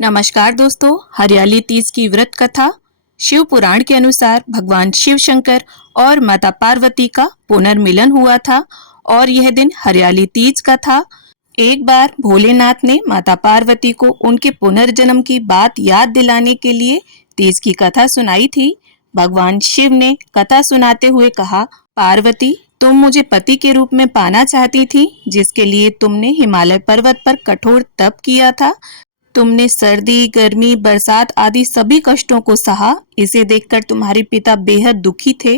नमस्कार दोस्तों, हरियाली तीज की व्रत कथा। शिव पुराण के अनुसार भगवान शिव शंकर और माता पार्वती का पुनर्मिलन हुआ था और यह दिन हरियाली तीज का था। एक बार भोलेनाथ ने माता पार्वती को उनके पुनर्जन्म की बात याद दिलाने के लिए तीज की कथा सुनाई थी। भगवान शिव ने कथा सुनाते हुए कहा, पार्वती, तुम मुझे पति के रूप में पाना चाहती थी, जिसके लिए तुमने हिमालय पर्वत पर कठोर तप किया था। तुमने सर्दी, गर्मी, बरसात आदि सभी कष्टों को सहा। इसे देखकर तुम्हारे पिता बेहद दुखी थे।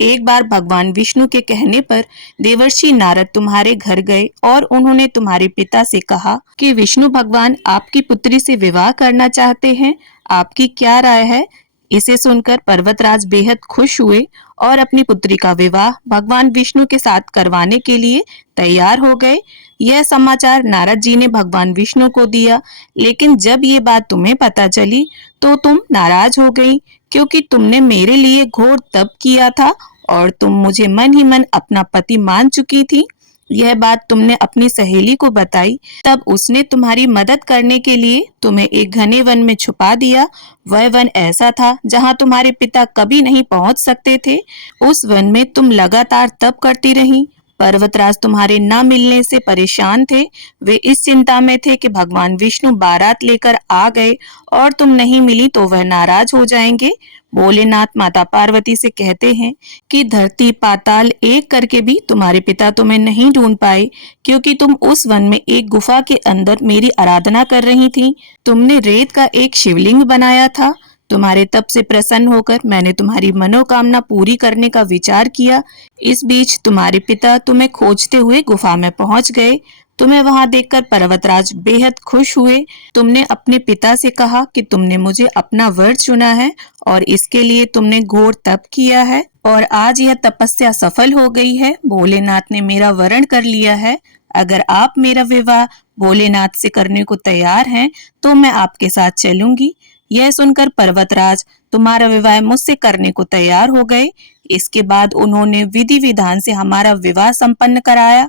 एक बार भगवान विष्णु के कहने पर देवर्षि नारद तुम्हारे घर गए और उन्होंने तुम्हारे पिता से कहा कि विष्णु भगवान आपकी पुत्री से विवाह करना चाहते हैं। आपकी क्या राय है? इसे सुनकर पर्वतराज बेहद खुश हुए और अपनी पुत्री का विवाह भगवान विष्णु के साथ करवाने के लिए तैयार हो गए। यह समाचार नारद जी ने भगवान विष्णु को दिया, लेकिन जब ये बात तुम्हें पता चली तो तुम नाराज हो गई, क्योंकि तुमने मेरे लिए घोर तप किया था और तुम मुझे मन ही मन अपना पति मान चुकी थी। यह बात तुमने अपनी सहेली को बताई, तब उसने तुम्हारी मदद करने के लिए तुम्हें एक घने वन में छुपा दिया। वह वन ऐसा था जहां तुम्हारे पिता कभी नहीं पहुंच सकते थे। उस वन में तुम लगातार तप करती रही। पर्वतराज तुम्हारे न मिलने से परेशान थे। वे इस चिंता में थे कि भगवान विष्णु बारात लेकर आ गए और तुम नहीं मिली तो वह नाराज हो जाएंगे। भोलेनाथ माता पार्वती से कहते हैं कि धरती पाताल एक करके भी तुम्हारे पिता तुम्हें नहीं ढूंढ पाए, क्योंकि तुम उस वन में एक गुफा के अंदर मेरी आराधना कर रही थी। तुमने रेत का एक शिवलिंग बनाया था। तुम्हारे तप से प्रसन्न होकर मैंने तुम्हारी मनोकामना पूरी करने का विचार किया। इस बीच तुम्हारे पिता तुम्हें खोजते हुए गुफा में पहुंच गए। तुम्हें वहां देखकर पर्वतराज बेहद खुश हुए। तुमने अपने पिता से कहा कि तुमने मुझे अपना वर चुना है और इसके लिए तुमने घोर तप किया है और आज यह तपस्या सफल हो गई है। भोलेनाथ ने मेरा वरण कर लिया है। अगर आप मेरा विवाह भोलेनाथ से करने को तैयार हैं तो मैं आपके साथ चलूंगी। यह सुनकर पर्वतराज तुम्हारा विवाह मुझसे करने को तैयार हो गए। इसके बाद उन्होंने विधि विधान से हमारा विवाह संपन्न कराया।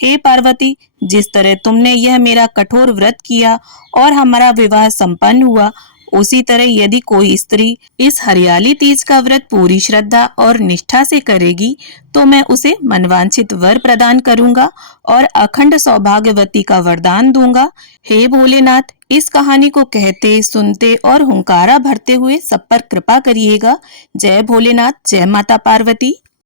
हे पार्वती, जिस तरह तुमने यह मेरा कठोर व्रत किया और हमारा विवाह संपन्न हुआ, उसी तरह यदि कोई स्त्री इस हरियाली तीज का व्रत पूरी श्रद्धा और निष्ठा से करेगी तो मैं उसे मनवांछित वर प्रदान करूंगा और अखंड सौभाग्यवती का वरदान दूंगा। हे भोलेनाथ, इस कहानी को कहते, सुनते और हुंकारा भरते हुए सब पर कृपा करिएगा। जय भोलेनाथ, जय माता पार्वती।